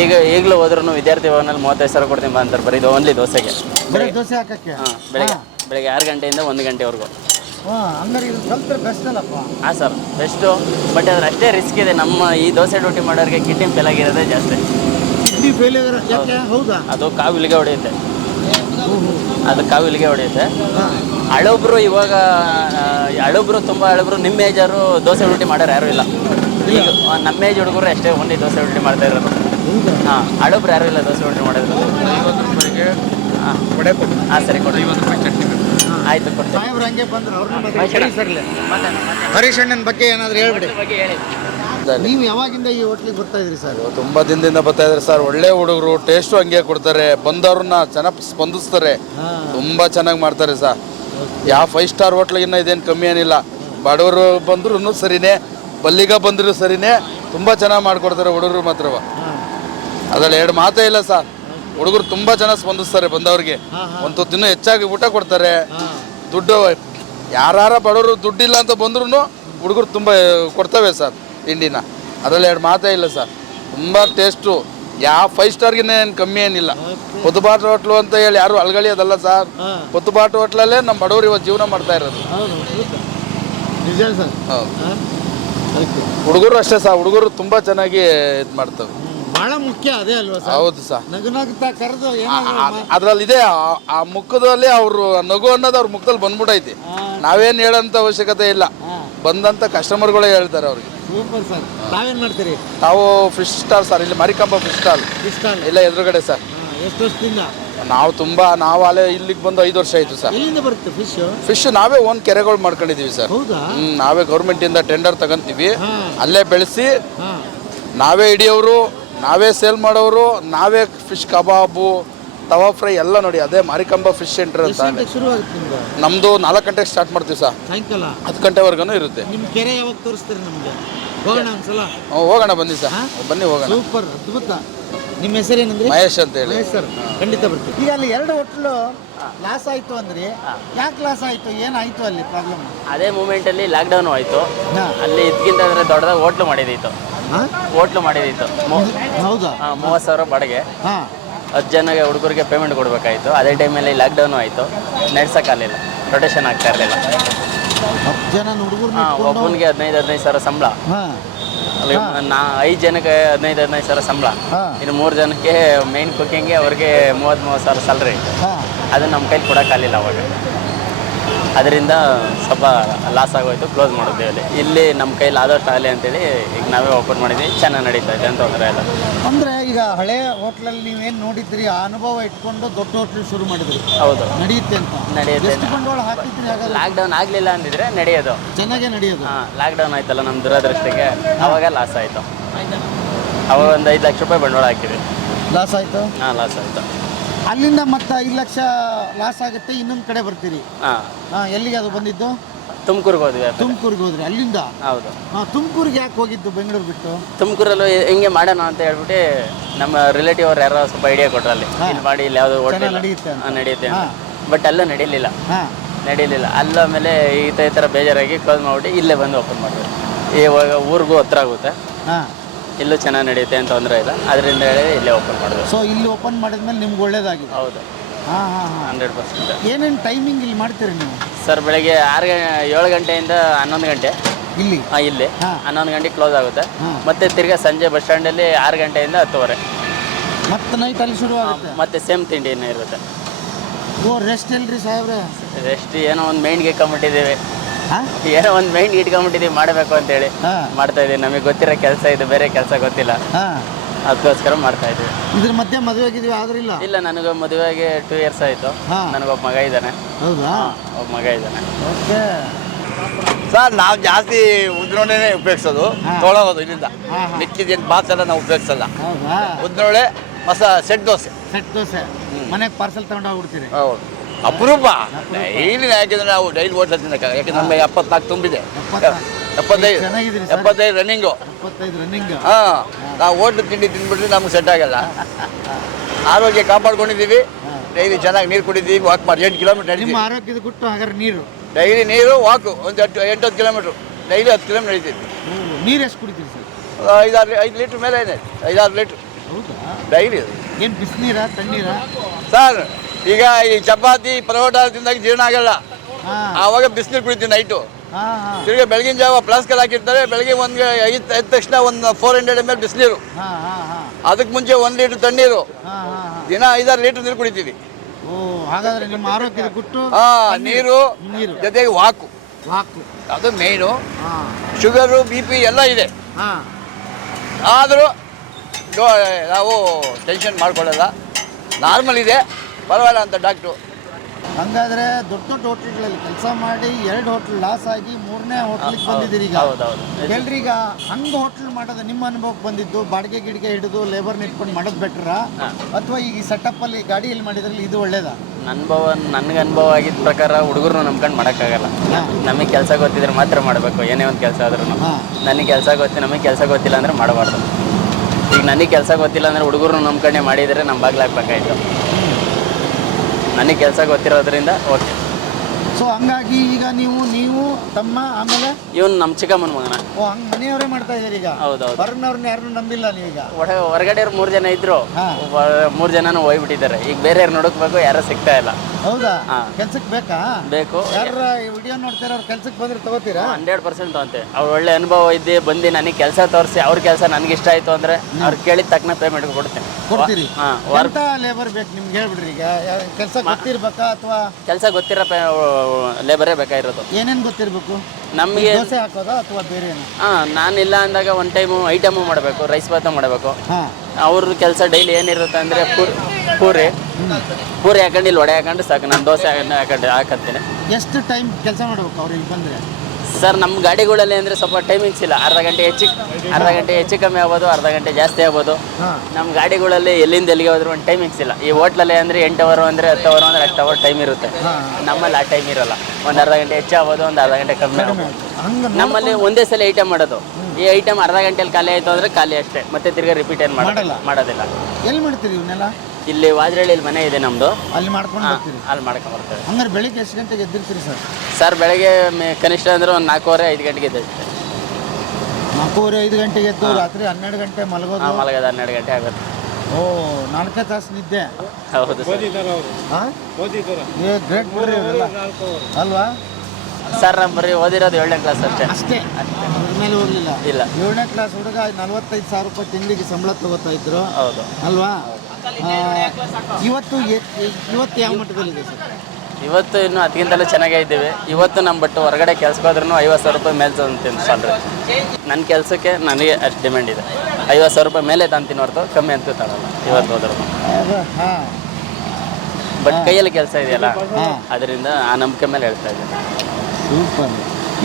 ಈಗ ಈಗಲೂ ಹೋದ್ರೂ ವಿದ್ಯಾರ್ಥಿ ಭವನಲ್ಲಿ ಮೂವತ್ತೈದು ಸಾವಿರ ಕೊಡ್ತೀನಿ ಅಂತಾರೆ ಬರೀ ಇದು ಓನ್ಲಿ ದೋಸೆಗೆ. ಬರೀ ದೋಸೆ ಹಾಕಕ್ಕೆ? ಹಾಂ ಬೆಳಗ್ಗೆ. ಬೆಳಗ್ಗೆ ಆರು ಗಂಟೆಯಿಂದ ಒಂದು ಗಂಟೆವರೆಗೂ. ಹಂಗಾರೆ ಇದು ಕಲ್ತ್ರೆ ಬೆಸ್ಟ್ ಅಲ್ಲಪ್ಪ. ಹಾಂ ಸರ್ ಬೆಸ್ಟು ಬಟ್ ಅದ್ರ ಅಷ್ಟೇ ರಿಸ್ಕ್ ಇದೆ. ನಮ್ಮ ಈ ದೋಸೆ ಡ್ಯೂಟಿ ಮಾಡೋರಿಗೆ ಕಿಡ್ನಿ ಫೇಲ್ ಆಗಿರೋದೇ ಜಾಸ್ತಿ. ಕಿಡ್ನಿ ಫೇಲ್ಯೂರ್ ಯಾಕೆ? ಹೌದಾ? ಅದು ಕಾವು ಇಲ್ಲಿಗೆ ಹೊಡೆಯುತ್ತೆ. ಅದು ಕಾವು ಇಲ್ಲಿಗೆ ಹೊಡೆಯುತ್ತೆ. ಹಳೊಬ್ರು ಇವಾಗ ಹಳೊಬ್ರು ತುಂಬ ಹಳಬ್ರು ನಿಮ್ಮ ಏಜಾರು ದೋಸೆ ಡ್ಯೂಟಿ ಮಾಡೋರು ಯಾರೂ ಇಲ್ಲ. ಈಗ ನಮ್ಮ ಏಜ್ ಹುಡುಗರು ಅಷ್ಟೇ ಒಂದೇ ದೋಸೆ ಡ್ಯೂಟಿ ಮಾಡ್ತಾ ಇರೋದು. ಹಾಂ ಹಳಬ್ರು ಯಾರೂ ಇಲ್ಲ ದೋಸೆ ಡ್ಯೂಟಿ ಮಾಡೋದು ಹಾಂ. ಹಾಂ ಸರಿ ಕೊಡಿ ಆಯ್ತು ಕೊಡ್ತೀನಿ. ಸಾಹೇಬ್ರು ಹಂಗೆ ಬಂದ್ರು ಅವ್ರನ್ನ ಹರೀಶ್ ಅಣ್ಣನ ಬಗ್ಗೆ ಏನಾದ್ರು ಹೇಳ್ಬಿಡಿ. ಬಗ್ಗೆ ಹೇಳಿ. ನೀವು ಯಾವಾಗಿಂದ ಈ ಹೋಟ್ಲಿಗೆ ಬರ್ತಾ ಇದ್ರಿ ಸರ್? ತುಂಬ ದಿನದಿಂದ ಬರ್ತಾ ಇದ್ರಿ ಸರ್. ಒಳ್ಳೆ ಹುಡುಗರು ಟೇಸ್ಟು ಹಂಗೆ ಕೊಡ್ತಾರೆ. ಬಂದವ್ರನ್ನ ಚೆನ್ನಾಗಿ ಸ್ಪಂದಿಸ್ತಾರೆ. ತುಂಬಾ ತುಂಬ ಚೆನ್ನಾಗಿ ಮಾಡ್ತಾರೆ ಸರ್. ಯಾವ ಫೈವ್ ಸ್ಟಾರ್ ಹೋಟ್ಲಿಗಿನ್ನ ಇದೇನು ಕಮ್ಮಿ ಏನಿಲ್ಲ. ಬಡವರು ಬಂದ್ರು ಸರಿನೇ ಬಲ್ಲಿಗ ಬಂದರೂ ಸರಿನೇ ತುಂಬ ಚೆನ್ನಾಗಿ ಮಾಡ್ಕೊಡ್ತಾರೆ ಹುಡುಗರು ಮಾತ್ರವ. ಹಾಂ. ಅದ್ರಲ್ಲಿ ಎರಡು ಮಾತೇ ಇಲ್ಲ ಸರ್. ಹುಡುಗರು ತುಂಬಾ ಜನ ಸ್ಪಂದಿಸ್ತಾರೆ ಬಂದವ್ರಿಗೆ. ಒಂದು ದಿನ ಹೆಚ್ಚಾಗಿ ಊಟ ಕೊಡ್ತಾರೆ. ದುಡ್ಡು ಯಾರ ಬಡವರು ದುಡ್ಡಿಲ್ಲ ಅಂತ ಬಂದ್ರು ಹುಡುಗರು ತುಂಬ ಕೊಡ್ತವೆ ಸರ್ ತಿಂಡಿನ ಅದರಲ್ಲಿ ಎರಡು ಮಾತೇ ಇಲ್ಲ ಸರ್. ತುಂಬ ಟೇಸ್ಟು ಯಾವ ಫೈವ್ ಸ್ಟಾರ್ಗಿನ ಏನು ಕಮ್ಮಿ ಏನಿಲ್ಲ. ಪೊದ್ದುಬಾಟ ಹೋಟ್ಲು ಅಂತ ಹೇಳಿ ಯಾರು ಅಲ್ಗಳಿಯೋದಲ್ಲ ಸರ್. ಹಾಂ. ಪೊದ್ದುಬಾಟ ಹೋಟ್ಲಲ್ಲೇ ನಮ್ಮ ಬಡವರು ಇವತ್ತು ಜೀವನ ಮಾಡ್ತಾ ಇರೋದು. ಹುಡುಗರು ಅಷ್ಟೇ ಸರ್. ಹುಡುಗರು ತುಂಬ ಚೆನ್ನಾಗಿ ಇದು ಮಾಡ್ತವೆ. ಭಾಳ ಮುಖ್ಯ ಅದೇ ಅಲ್ವಾ ಸರ್? ಹೌದು ಸರ್. ಕರೆದು ಅದ್ರಲ್ಲಿ ಇದೆ ಆ- ಆ ಮುಖದಲ್ಲಿ ಅವರು ನಗು ಅನ್ನೋದು ಅವ್ರ ಮುಖದಲ್ಲಿ ಬಂದ್ಬಿಟ್ಟೈತಿ ನಾವೇನು ಹೇಳಂತ ಅವಶ್ಯಕತೆ ಇಲ್ಲ. ಬಂದಂತ ಕಸ್ಟಮರ್ಗಳೇ ಹೇಳ್ತಾರೆ ಅವ್ರಿಗೆ. ಸೂಪರ್ ಸರ್ ತಾವೇನು ಮಾಡ್ತೀರಿ? ನಾವು ಫಿಶ್ ಸ್ಟಾಲ್ ಸರ್ ಇಲ್ಲಿ ಮರಿಕಂಬ ಫಿಶ್ ಸ್ಟಾಲ್ ಇಷ್ಟ ಅಲ್ಲ ಇಲ್ಲ ಎದುರುಗಡೆ ಸರ್ ಎಷ್ಟು ವರ್ಷದಿಂದ? ನಾವು ತುಂಬಾ ನಾವು ಅಲ್ಲೇ ಇಲ್ಲಿಗೆ ಬಂದು ಐದು ವರ್ಷ ಆಯ್ತು ಸರ್ ಎಲ್ಲಿಂದ ಬರುತ್ತೆ ಫಿಶ್ ಫಿಶ್ ನಾವೇ ಓನ್ ಕೆರೆಗಳು ಮಾಡ್ಕೊಂಡಿದ್ದೀವಿ ಸರ್ ಹೌದಾ? ಹ್ಮ್ ನಾವೇ ಗೌರ್ಮೆಂಟಿಂದ ಟೆಂಡರ್ ತಗೊಂತೀವಿ. ಹಾಂ. ಅಲ್ಲೇ ಬೆಳೆಸಿ ನಾವೇ ನಾವೇ ಹಿಡಿಯೋರು ನಾವೇ ಸೇಲ್ ಮಾಡೋರು ನಾವೇ ಫಿಶ್ ಕಬಾಬು ತವಾ ಫ್ರೈ ಎಲ್ಲ ನೋಡಿ ಅದೇ ಮಾರಿಕಂಬ ಫಿಶ್ ಸೆಂಟರ್ ಅಂತ ನಮ್ದು? ನಮ್ಮದು ನಾಲ್ಕು ಗಂಟೆಗೆ ಸ್ಟಾರ್ಟ್ ಮಾಡ್ತೀವಿ ಸರ್. ಸಾಯಂಕಾಲ? ಹತ್ತು ಗಂಟೆವರೆಗೂ ಇರುತ್ತೆ. ನಿಮ್ಮ ಕೆರೆ ಯಾವಾಗ ತೋರಿಸ್ತೀರಿ ನಮಗೆ? ಹೋಗೋಣ ಒಂದ್ಸಲ. ಹ್ಞೂ, ಹೋಗೋಣ ಬನ್ನಿ ಸರ್. ಬನ್ನಿ ಹೋಗೋಣ. ಸೂಪರ್ ಅದ್ಭುತ. ನಿಮ್ಮ ಹೆಸರು ಏನಂದ್ರಿ? ಮಹೇಶ್ ಅಂತ ಹೇಳಿ. ಮಹೇಶ್ ಸರ್ ಖಂಡಿತ ಬರ್ತೀವಿ. ಈಗ ಅಲ್ಲಿ ಎರಡು ಹೋಟ್ಲು ಲಾಸ್ ಆಯ್ತು ಅಂದ್ರೆ ಯಾಕೆ ಲಾಸ್ ಆಯ್ತು? ಏನಾಯ್ತು ಅಲ್ಲಿ ಪ್ರಾಬ್ಲಮ್ ಅದೇ ಮೂಮೆಂಟಲ್ಲಿ ಲಾಕ್ಡೌನ್ ಆಯಿತು. ಹಾ. ಅಲ್ಲಿ ಇದಕ್ಕಿಂತ ಅಂದರೆ ದೊಡ್ಡದಾಗಿ ಹೋಟ್ಲು ಮಾಡಿದಿತ್ತು ಹೋಟ್ಲು ಮಾಡಿದಿತ್ತು ಹೌದಾ? ಮೂವತ್ತು ಸಾವಿರ ಬಾಡಿಗೆ. ಹಾಂ. ಹತ್ತು ಜನಗೆ ಹುಡುಗರಿಗೆ ಪೇಮೆಂಟ್ ಕೊಡಬೇಕಾಯಿತು. ಅದೇ ಟೈಮಲ್ಲಿ ಲಾಕ್ಡೌನು ಆಯಿತು. ನಡೆಸೋಕ್ಕಾಗಲಿಲ್ಲ ರೊಟೇಷನ್ ಆಗ್ತಾ ಇರಲಿಲ್ಲ. ಹತ್ತು ಜನ ಹುಡುಗರು ಹಾಂ ಒಬ್ಬನಿಗೆ ಹದಿನೈದು ಹದಿನೈದು ಸಾವಿರ ಸಂಬಳ. ಹಾ. ಅಲ್ಲಿ ನಾ ಐದು ಜನಕ್ಕೆ ಹದಿನೈದು ಹದಿನೈದು ಸಾವಿರ ಸಂಬಳ. ಇನ್ನು ಮೂರು ಜನಕ್ಕೆ ಮೇನ್ ಕುಕ್ಕಿಂಗ್ಗೆ ಅವ್ರಿಗೆ ಮೂವತ್ತು ಮೂವತ್ತು ಸಾವಿರ ಸ್ಯಾಲ್ರಿ ಅದನ್ನು ಅದು ನಮ್ಮ ಕೈಲಿ ಕೊಡೋಕ್ಕಾಗಲಿಲ್ಲ ಅವಾಗ. ಅದರಿಂದ ಸ್ವಲ್ಪ ಲಾಸ್ ಆಗೋಯ್ತು ಕ್ಲೋಸ್ ಮಾಡಿದ್ವಿ ಅಲ್ಲಿ ಇಲ್ಲಿ ನಮ್ಮ ಕೈಲಿ ಆದಷ್ಟು ಆಗಲಿ ಅಂತೇಳಿ ಈಗ ನಾವೇ ಓಪನ್ ಮಾಡಿದ್ವಿ ಚೆನ್ನಾಗಿ ನಡೀತಾ ಇದೆ ಅಂತ ತೊಂದರೆ ಇಲ್ಲ ಅಂದರೆ ಈಗ ಹಳೆಯ ಹೋಟ್ಲಲ್ಲಿ ನೀವೇನು ನೋಡಿದ್ರಿ ಆ ಅನುಭವ ಇಟ್ಕೊಂಡು ದೊಡ್ಡ ಹೋಟ್ಲ್ ಶುರು ಮಾಡಿದ್ರಿ? ಹೌದು. ನಡೆಯುತ್ತೆ ಅಂತ. ನಡೆಯುತ್ತೆ ಎಷ್ಟು ಬಂಡವಾಳ ಹಾಕಿದ್ರಿ ಹಾಗಾದ್ರೆ? ಲಾಕ್ಡೌನ್ ಆಗಲಿಲ್ಲ ಅಂದಿದ್ರೆ ನಡೆಯೋದು. ಚೆನ್ನಾಗೇ ನಡೆಯೋದು. ಹಾಂ ಲಾಕ್ಡೌನ್ ಆಯ್ತಲ್ಲ ನಮ್ಮ ದುರದೃಷ್ಟಿಗೆ. ಅವಾಗ ಲಾಸ್ ಆಯಿತು. ಅವಾಗ ಒಂದು ಐದು ಲಕ್ಷ ರೂಪಾಯಿ ಬಂಡವಾಳ ಹಾಕಿದ್ವಿ. ಲಾಸ್ ಆಯಿತು? ಹಾಂ ಲಾಸ್ ಆಯಿತು. ಅಲ್ಲಿಂದ ಮತ್ತೆ ಐದು ಲಕ್ಷ ಲಾಸ್ ಆಗುತ್ತೆ ಇನ್ನೊಂದು ಕಡೆ ಬರ್ತೀರಿ. ಹಾಂ. ಹಾ ಎಲ್ಲಿಗೆ ಅದು ಬಂದಿದ್ದು? ತುಮಕೂರಿಗೆ ಹೋದ್ವಿ. ತುಮಕೂರಿಗೆ ಹೋದ್ರಿ ಅಲ್ಲಿಂದ? ಹೌದು. ಹಾಂ ತುಮಕೂರಿಗೆ ಯಾಕೆ ಹೋಗಿದ್ದು ಬೆಂಗಳೂರು ಬಿಟ್ಟು? ತುಮಕೂರಲ್ಲೂ ಹಿಂಗೆ ಮಾಡೋಣ ಅಂತ ಹೇಳ್ಬಿಟ್ಟು ನಮ್ಮ ರಿಲೇಟಿವ್ ಅವ್ರು ಯಾರೋ ಸ್ವಲ್ಪ ಐಡಿಯಾ ಕೊಟ್ಟರು ಅಲ್ಲಿ. ಇಲ್ಲಿ ಮಾಡಿ ಇಲ್ಲಿ ಯಾವುದೋ ಹೋಟೆಲ್. ನಡೆಯುತ್ತೆ. ನಡೆಯುತ್ತೆ ಹಾ. ಬಟ್ ಅಲ್ಲೂ ನಡೀಲಿಲ್ಲ. ಹಾ. ನಡೀಲಿಲ್ಲ. ಅಲ್ಲ ಆಮೇಲೆ ಈ ಥರ ಬೇಜಾರಾಗಿ ಕ್ಲೋಸ್ ಮಾಡ್ಬಿಟ್ಟು ಇಲ್ಲೇ ಬಂದು ಓಪನ್ ಮಾಡಿದ್ವಿ ಇವಾಗ ಊರಿಗೂ ಹತ್ರ ಆಗುತ್ತೆ. ಹಾ. ಇಲ್ಲೂ ಚೆನ್ನಾಗಿ ನಡೆಯುತ್ತೆ ಅಂತ ತೊಂದರೆ ಇಲ್ಲ. ಅದರಿಂದ ಹೇಳಿ ಇಲ್ಲೇ ಓಪನ್ ಮಾಡಿದ್ರು ಸೊ ಇಲ್ಲಿ ಓಪನ್ ಮಾಡಿದ್ಮೇಲೆ ನಿಮ್ಗೆ ಒಳ್ಳೇದಾಗಿದೆ? ಹೌದು. ಹಾಂ ಹಾ ಹಾಂ. Hundred percent. ಏನೇನು ಟೈಮಿಂಗ್ ಇಲ್ಲಿ ಮಾಡ್ತೀರಿ ನೀವು? ಸರ್ ಬೆಳಗ್ಗೆ ಆರು ಗಂಟೆ ಏಳು ಗಂಟೆಯಿಂದ ಹನ್ನೊಂದು ಗಂಟೆ. ಇಲ್ಲಿ? ಹಾಂ ಇಲ್ಲಿ. ಹನ್ನೊಂದು ಗಂಟೆಗೆ ಕ್ಲೋಸ್ ಆಗುತ್ತೆ. ಮತ್ತೆ ತಿರ್ಗಾ ಸಂಜೆ ಬಸ್ ಸ್ಟ್ಯಾಂಡಲ್ಲಿ ಆರು ಗಂಟೆಯಿಂದ ಹತ್ತುವರೆ. ಮತ್ತೆ ನೈಟ್ ಅಲ್ಲಿ ಶುರು ಆಗುತ್ತೆ? ಮತ್ತೆ ಸೇಮ್ ತಿಂಡಿನೇ ಇರುತ್ತೆ. ಓ ರೆಸ್ಟ್ ಎಲ್ರಿ ಸಾಹೇಬ್ರೆ? ರೆಸ್ಟ್ ಏನೋ ಒಂದು ಮೈಂಡ್ಗೆ ಕಂಬಿಟ್ಟಿದ್ದೀವಿ ಏನೋ ಒಂದು ಮೈಂಡ್ ಇಟ್ಕೊಂಬಿಟ್ಟಿದ್ದೀವಿ ಮಾಡಬೇಕು ಅಂತೇಳಿ. ಹಾ. ಮಾಡ್ತಾ ಇದೀವಿ ನಮಗೆ ಗೊತ್ತಿರೋ ಕೆಲಸ ಇದು ಬೇರೆ ಕೆಲಸ ಗೊತ್ತಿಲ್ಲ. ಹಾ. ಅದಕ್ಕೋಸ್ಕರ ಮಾಡ್ತಾ ಇದೀವಿ. ಇದ್ರ ಮಧ್ಯೆ ಮದುವೆ ಆಗಿದೀವಿ ಆದ್ರಿಲ್ಲ ಇಲ್ಲ? ನನಗೆ ಮದುವೆಗೆ ಟೂ ಇಯರ್ಸ್ ಆಯ್ತು. ನನಗೊಬ್ಬ ಮಗ ಇದ್ದಾನೆ. ಹೌದಾ? ಒಬ್ಬ ಮಗ ಇದ್ದಾನೆ. ಓಕೆ. ಸರ್ ನಾವು ಜಾಸ್ತಿ ಉದ್ನೋಡೆನೇ ಉಪಯೋಗಿಸೋದು. ತೊಳೋದು ತೊಗೊಳೋದು ಇಲ್ಲಿಂದ. ಮಿಕ್ಕಿದ ಬಾತ್ ಎಲ್ಲ ನಾವು ಉಪಯೋಗಿಸಲ್ಲ. ಉದ್ರೋಳೆ ಉದ್ನೋಳೆ ಮಸ ಸೆಟ್ ದೋಸೆ. ಸೆಟ್ ದೋಸೆ. ಮನೆಗೆ ಪಾರ್ಸೆಲ್ ತಗೊಂಡು ಹೋಗ್ಬಿಡ್ತೀರಿ. ಹೌದು. ಅಪರೂಪ. ಡೈಲಿ ಯಾಕೆಂದ್ರೆ ನಾವು ಡೈಲಿ ಹೋಟ್ಲ ತಿನ್ನಕ್ಕಾಗ ಯಾಕಂದ್ರೆ ನಮ್ಮ ಎಪ್ಪತ್ನಾಲ್ಕು ತುಂಬಿದೆ. ಎಪ್ಪತ್ತೈದು. ಎಪ್ಪತ್ತೈದು ರನ್ನಿಂಗು ಹಾಂ ನಾವು ಓಟ್ಲು ತಿಂಡಿ ತಿಂದ್ಬಿಟ್ರೆ ನಮ್ಗೆ ಸೆಟ್ ಆಗಲ್ಲ. ಆರೋಗ್ಯ ಕಾಪಾಡ್ಕೊಂಡಿದ್ದೀವಿ. ಡೈಲಿ ಚೆನ್ನಾಗಿ ನೀರು ಕುಡಿದ್ದೀವಿ ವಾಕ್ ಮಾಡಿ. ಎಂಟು ಕಿಲೋಮೀಟರ್ ನಿಮ್ಮ ಆರೋಗ್ಯದ ಗುಟ್ಟು ಹಾಗಾದ್ರೆ ನೀರು. ಡೈಲಿ ನೀರು ವಾಕು ಒಂದು ಎಂಟು ಎಂಟು ಹತ್ತು ಕಿಲೋಮೀಟ್ರ್ ಡೈಲಿ ಹತ್ತು ಕಿಲೋಮೀಟರ್ ನಡೀತೀವಿ. ನೀರು ಎಷ್ಟು ಕುಡಿತೀರಿ ಸರ್? ಐದಾರು ಐದು ಲೀಟ್ರ್ ಮೇಲೆ ಇದೆ ಐದಾರು ಲೀಟ್ರ್ ಡೈಲಿ ಏನು ಬಿಸಿನೀರಾ ತಣ್ಣೀರಾ? ಸರ್ ಈಗ ಈ ಚಪಾತಿ ಪರೋಟ ತಿಂದಾಗ ಜೀರ್ಣ ಆಗಲ್ಲ. ಆವಾಗ ಬಿಸಿನೀರು ಕುಡಿತೀವಿ ನೈಟು. ತಿರ್ಗಿ ಬೆಳಗಿನ ಜಾವ ಫ್ಲಾಸ್ಕಲ್ಲಿ ಹಾಕಿರ್ತಾರೆ ಬೆಳಗ್ಗೆ ಒಂದು ಐದು ಎದ್ದ ತಕ್ಷಣ ಒಂದು ಫೋರ್ ಹಂಡ್ರೆಡ್ ಎಂ ಎಲ್ ಬಿಸಿನೀರು. ಅದಕ್ಕೆ ಮುಂಚೆ ಒಂದು ಲೀಟ್ರ್ ತಣ್ಣೀರು. ದಿನ ಐದಾರು ಲೀಟ್ರ್ ನೀರು ಕುಡಿತೀವಿ. ಹಾಗಾದ್ರೆ ನಿಮ್ಮ ಆರೋಗ್ಯದ ಗುಟ್ಟು ಹಾಂ ನೀರು ಜೊತೆಗೆ ವಾಕು. ವಾಕು. ಅದು ಮೇಯ್ನು. ಶುಗರು ಬಿ ಪಿ ಎಲ್ಲ ಇದೆ. ಹಾಂ. ಆದರೂ ನಾವು ಟೆನ್ಷನ್ ಮಾಡ್ಕೊಳ್ಳಲ್ಲ. ನಾರ್ಮಲ್ ಇದೆ. ಪರವಾಗಿಲ್ಲ ಅಂತ ಡಾಕ್ಟ್ರು. ಹಂಗಾದ್ರೆ ದೊಡ್ಡ ದೊಡ್ಡ ಹೋಟ್ಲ್ಗಳಲ್ಲಿ ಕೆಲಸ ಮಾಡಿ ಎರಡು ಹೋಟ್ಲ್ ಲಾಸ್ ಆಗಿ ಮೂರನೇ ಹೋಟ್ಲಿಗೆ ಬಂದಿದ್ದೀರಿ ಈಗ. ಎಲ್ರೀಗ ಹಂಗ ಹೋಟ್ಲ್ ಮಾಡೋದು ನಿಮ್ಮ ಅನುಭವಕ್ಕೆ ಬಂದಿದ್ದು? ಬಾಡಿಗೆ ಗಿಡಿಗೆ ಹಿಡಿದು ಲೇಬರ್ನ ಇಟ್ಕೊಂಡು ಮಾಡೋದು ಬೆಟ್ರ ಅಥವಾ ಈಗ setup ಅಲ್ಲಿ ಗಾಡಿಯಲ್ಲಿ ಮಾಡಿದ್ರಲ್ಲಿ ಇದು ಒಳ್ಳೇದಾ? ಅನುಭವ ನನಗೆ ಅನುಭವ ಆಗಿದ್ದ ಪ್ರಕಾರ ಹುಡುಗರು ನಂಬ್ಕೊಂಡು ಮಾಡೋಕ್ಕಾಗಲ್ಲ. ನಮಗೆ ಕೆಲಸ ಗೊತ್ತಿದ್ರೆ ಮಾತ್ರ ಮಾಡಬೇಕು ಏನೇ ಒಂದು ಕೆಲಸ ಆದ್ರೂ. ನನಗೆ ಕೆಲಸ ಗೊತ್ತಿ ನಮಗೆ ಕೆಲಸ ಗೊತ್ತಿಲ್ಲ ಅಂದರೆ ಮಾಡಬಾರ್ದು. ಈಗ ನನಗೆ ಕೆಲಸ ಗೊತ್ತಿಲ್ಲ ಅಂದರೆ ಹುಡುಗರು ನಂಬ್ಕೊಂಡೆ ಮಾಡಿದರೆ ನಮ್ಮ ಬಾಗ್ಲಾಕ್ಬೇಕಾಯ್ತು ನನಗೆ ಕೆಲಸ ಗೊತ್ತಿರೋದ್ರಿಂದ ಓಕೆ ಸೊ ಹಂಗಾಗಿ ಈಗ ನೀವು ನೀವು ತಮ್ಮ ಆಮೇಲೆ? ಇವನ್ ನಮ್ಮ ಚಿಕ್ಕಮ್ಮನ ಮಗನ. ಓ ಹಂಗ್ ಮನೆಯವರೇ ಮಾಡ್ತಾ ಇದ್ದೀರಿ ಈಗ? ಹೌದೌದು. ಹೊರಗಿನವ್ರನ್ನ ಯಾರನ್ನೂ ನಂಬಿಲ್ಲ ನೀವೀಗ ಹೊರ ಹೊರಗಡೆ ಮೂರ್ ಜನ ಇದ್ರು. ಹಾ. ಮೂರು ಜನನು ಹೋಗ್ಬಿಟ್ಟಿದ್ದಾರೆ ಈಗ ಬೇರೆ ಯಾರು ನೋಡಕ್ಬೇಕು ಯಾರು ಸಿಗ್ತಾ ಇಲ್ಲ. ಹೌದಾ? ಹಾ. ಕೆಲ್ಸಕ್ಕೆ ಬೇಕಾ? ಬೇಕು. ಯಾರ ಈ ವಿಡಿಯೋ ನೋಡ್ತೀರ ಅವ್ರ ಕೆಲ್ಸಕ್ಕೆ ಬಂದ್ರೆ ತಗೋತೀರಾ? ಹಂಡ್ರೆಡ್ ಪರ್ಸೆಂಟ್ ಅಂತೆ ಅವ್ರು ಒಳ್ಳೆ ಅನುಭವ ಇದ್ದು ಬಂದು ನನಗೆ ಕೆಲಸ ತೋರಿಸಿ ಅವ್ರ ಕೆಲಸ ನನಗೆ ಇಷ್ಟ ಆಯ್ತು ಅಂದ್ರೆ ಅವ್ರು ಕೇಳಿದ ತಕ್ಷಣ ಪೇಮೆಂಟ್ ಕೊಡ್ತೇನೆ. ಕೊಡ್ತೀರಿ? ಹಾಂ ಎಂತ ಲೇಬರ್ ಬೇಕು ನಿಮ್ಗೆ ಹೇಳ್ಬಿಡ್ರಿ ಈಗ? ಕೆಲಸ ಗೊತ್ತಿರ್ಬೇಕಾ ಅಥವಾ ಕೆಲಸ ಗೊತ್ತಿರೋ ಲೇಬರೇ ಬೇಕಾಗಿರೋದು. ಏನೇನು ಗೊತ್ತಿರಬೇಕು? ನಮಗೆ ದೋಸೆ ಹಾಕೋದಾ ಅಥವಾ ಬೇರೆ ಹಾಂ ನಾನಿಲ್ಲ ಅಂದಾಗ ಒನ್ ಟೈಮು ಐಟಮು ಮಾಡಬೇಕು ರೈಸ್ ಭಾತ ಮಾಡಬೇಕು. ಹಾ. ಅವ್ರ ಕೆಲಸ ಡೈಲಿ ಏನಿರುತ್ತೆ ಅಂದರೆ ಪೂರಿ ಪೂರಿ. ಪೂರಿ ಹಾಕೊಂಡು ಇಲ್ಲಿ ವಡೆ ಹಾಕೊಂಡು ಸಾಕು ನಾನು ದೋಸೆ ಹಾಕೊಂಡು ಹಾಕೊಂಡು ಹಾಕತ್ತೀನಿ. ಎಷ್ಟು ಟೈಮ್ ಕೆಲಸ ಮಾಡಬೇಕು ಅವ್ರಿಗೆ ಬಂದ್ರೆ? ಸರ್ ನಮ್ಮ ಗಾಡಿಗಳಲ್ಲಿ ಅಂದರೆ ಸ್ವಲ್ಪ ಟೈಮಿಂಗ್ಸ್ ಇಲ್ಲ. ಅರ್ಧ ಗಂಟೆ ಹೆಚ್ಚು ಅರ್ಧ ಗಂಟೆ ಹೆಚ್ಚು ಕಮ್ಮಿ ಆಗ್ಬೋದು ಅರ್ಧ ಗಂಟೆ ಜಾಸ್ತಿ ಆಗ್ಬೋದು. ನಮ್ಮ ಗಾಡಿಗಳಲ್ಲಿ ಎಲ್ಲಿಂದ ಎಲ್ಲಿಗೆ ಹೋದ್ರು ಒಂದು ಟೈಮಿಂಗ್ಸ್ ಇಲ್ಲ. ಈ ಹೋಟ್ಲಲ್ಲಿ ಅಂದರೆ ಎಂಟು ಅವರು ಅಂದರೆ ಹತ್ತು ಅವರು ಅಂದರೆ ಹತ್ತು ಅವರ್ ಟೈಮ್ ಇರುತ್ತೆ. ನಮ್ಮಲ್ಲಿ ಆ ಟೈಮ್ ಇರೋಲ್ಲ. ಒಂದು ಅರ್ಧ ಗಂಟೆ ಹೆಚ್ಚು ಆಗ್ಬೋದು ಒಂದು ಅರ್ಧ ಗಂಟೆ ಕಮ್ಮಿ ಆಗ್ಬೋದು. ನಮ್ಮಲ್ಲಿ ಒಂದೇ ಸಲ ಐಟಮ್ ಮಾಡೋದು. ಈ ಐಟಮ್ ಅರ್ಧ ಗಂಟೆಯಲ್ಲಿ ಖಾಲಿ ಆಯಿತು ಅಂದರೆ ಖಾಲಿ ಅಷ್ಟೇ. ಮತ್ತೆ ತಿರ್ಗಿ ರಿಪೀಟ್ ಏನು ಮಾಡೋದಿಲ್ಲ ಮಾಡೋದಿಲ್ಲ. ಎಲ್ಲಿ ಮಾಡ್ತೀರಿ ಇವನ್ನೆಲ್ಲ? ಇಲ್ಲಿ ವಾಜ್ರಳ್ಳಿ ಮನೆ ಇದೆ ನಮ್ಮದು ಅಲ್ಲಿ ಮಾಡ್ಕೊಂಡು ಬರ್ತೀರಿ. ಅಲ್ಲಿ ಮಾಡ್ಕೊಂಡ್ ಬರ್ತೇವೆ. ಹಂಗಾರೆ ಬೆಳಿಗ್ಗೆ ಎಷ್ಟು ಗಂಟೆಗೆ ಎದ್ದಿರ್ತೀರಿ ಸರ್? ಸರ್ ಬೆಳಗ್ಗೆ ಮೆ- ಕನಿಷ್ಠ ಅಂದ್ರೆ ಒಂದು ನಾಲ್ಕೂವರೆ ಐದು ಗಂಟೆಗೆ ಎದ್ದು ನಾಲ್ಕೂವರೆ ಐದು ಗಂಟೆಗೆ ಎದ್ದು ರಾತ್ರಿ ಹನ್ನೆರಡು ಗಂಟೆ ಮಲಗೋದು? ಮಲಗೋದು ಹನ್ನೆರಡು ಗಂಟೆ ಆಗುತ್ತೆ. ಓ ನಾಲ್ಕೇ ತಾಸು ನಿದ್ದೆ? ಹೌದು ಸರ್. ಹಾಂ? ಏ ಗ್ರೇಟ್ ಬಿಡ್ರಿ ಇವರೆಲ್ಲ ಅಲ್ವಾ? ಸರ್ ನಮ್ಮ ಬರೀ ಓದಿರೋದು ಏಳನೇ ಕ್ಲಾಸ್ ಅಷ್ಟೇ. ಅಷ್ಟೇ. ಮೇಲೆ ಹೋಗ್ಲಿಲ್ಲ ಇಲ್ಲ. ಏಳನೇ ಕ್ಲಾಸ್ ಹುಡುಗ ನಲ್ವತ್ತೈದು ಸಾವಿರ ರೂಪಾಯಿ ತಿಂಗಳಿಗೆ ಸಂಬಳ ತಗೋತಾ ಇದ್ರು. ಹೌದು. ಅಲ್ವಾ? ಇವತ್ತು ಇವತ್ತು ಯಾವ ಮಟ್ಟದಲ್ಲಿದೆ ಸರ್? ಇವತ್ತು ಇನ್ನು ಅದಕ್ಕಿಂತಲೂ ಚೆನ್ನಾಗೇ ಇದ್ದೀವಿ. ಇವತ್ತು ನಮ್ಮ ಬಟ್ಟು ಹೊರಗಡೆ ಕೆಲ್ಸಕ್ಕೆ ಹೋದ್ರೂ ಐವತ್ತು ಸಾವಿರ ರೂಪಾಯಿ ಮೇಲೆ ತಂತೀನಿ ಸ್ಯಾಲ್ರಿ ನನ್ನ ಕೆಲಸಕ್ಕೆ ನನಗೆ ಅಷ್ಟು ಡಿಮ್ಯಾಂಡ್ ಇದೆ. ಐವತ್ತು ಸಾವಿರ ರೂಪಾಯಿ ಮೇಲೆ ತಂತೀನಿ ಹೊರತು ಕಮ್ಮಿ ಅಂತ ತಗೊಳ್ಳಲ್ಲ ಇವತ್ತು ಹೋದ್ರು ಬಟ್ ಕೈಯಲ್ಲಿ ಕೆಲಸ ಇದೆಯಲ್ಲ. ಅದರಿಂದ ಆ ನಂಬಿಕೆ ಮೇಲೆ ಹೇಳ್ತಾ ಇದ್ದೀನಿ. ಸೂಪರ್.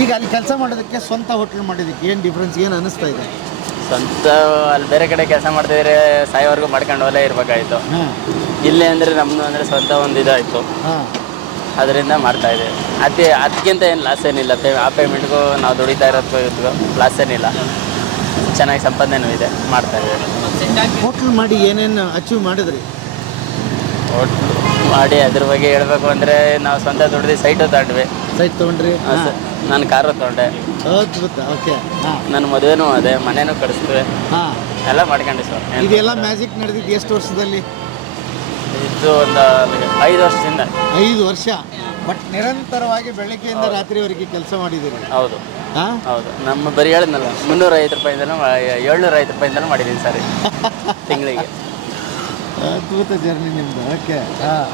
ಈಗ ಅಲ್ಲಿ ಕೆಲಸ ಮಾಡೋದಕ್ಕೆ ಸ್ವಂತ ಹೋಟ್ಲ್ ಮಾಡೋದಕ್ಕೆ ಏನು ಡಿಫ್ರೆನ್ಸ್ ಏನು ಅನಿಸ್ತಾ ಇದೆ? ಸ್ವಂತ ಅಲ್ಲಿ ಬೇರೆ ಕಡೆ ಕೆಲಸ ಮಾಡ್ತಿದ್ರೆ ಸಾಯೋವರೆಗೂ ಮಾಡ್ಕೊಂಡು ಹೋಲೇ ಇರಬೇಕಾಯ್ತು. ಇಲ್ಲೇ ಅಂದರೆ ನಮ್ಮದು ಅಂದರೆ ಸ್ವಂತ ಒಂದು ಇದಾಯಿತು. ಅದರಿಂದ ಮಾಡ್ತಾ ಇದೆ ಅದೇ ಅದಕ್ಕಿಂತ ಏನು ಲಾಸ್ ಏನಿಲ್ಲ. ಪೇ ಆ ಪೇಮೆಂಟ್ಗೂ ನಾವು ದುಡಿತಾ ಇರೋದಕ್ಕೂ ಲಾಸ್ ಏನಿಲ್ಲ. ಚೆನ್ನಾಗಿ ಸಂಪಾದನೆನೂ ಇದೆ. ಮಾಡ್ತಾ ಇದ್ದೀವಿ ಹೋಟ್ಲ್ ಮಾಡಿ ಏನೇನು ಅಚೀವ್ ಮಾಡಿದ್ರಿ? ಒಟ್ಟು ಮಾಡಿ ಅದ್ರ ಬಗ್ಗೆ ಹೇಳ್ಬೇಕು ಅಂದರೆ ನಾವು ಸ್ವಂತ ದುಡ್ದು ಸೈಟು ತಗೊಂಡ್ವಿ. ಸೈಟ್ ತೊಗೊಂಡ್ರಿ? ನಾನು ಕಾರು ತೊಗೊಂಡೆ. ಅದ್ಭುತ ಓಕೆ ಹಾಂ ನನ್ನ ಮದುವೆನೂ ಅದೇ ಮನೆನೂ ಕಡಿಸ್ತೇವೆ ಹಾಂ. ಎಲ್ಲ ಮಾಡ್ಕೊಂಡೆ ಸರ್ ಇದೆಲ್ಲ ಮ್ಯಾಜಿಕ್ ನಡೆದಿದ್ದು ಎಷ್ಟು ವರ್ಷದಲ್ಲಿ? ಇದು ಒಂದು ಐದು ವರ್ಷದಿಂದ. ಐದು ವರ್ಷ? ಬಟ್ ನಿರಂತರವಾಗಿ ಬೆಳಗ್ಗೆಯಿಂದ ರಾತ್ರಿವರೆಗೆ ಕೆಲಸ ಮಾಡಿದ್ದೀರಿ? ಹೌದು. ಹಾಂ? ಹೌದು. ನಮ್ಮ ಬರೀ ಹೇಳಿದ್ನಲ್ಲ ಮುನ್ನೂರ ಐದು ರೂಪಾಯಿಂದಲೂ ಏಳ್ನೂರ ಐದು ರೂಪಾಯಿಂದಲೂ ಮಾಡಿದ್ದೀನಿ ಸರ್ ತಿಂಗಳಿಗೆ. ಅದ್ಭುತ ಜರ್ನಿ ನಿಮ್ಮದು ಓಕೆ ಹಾಂ.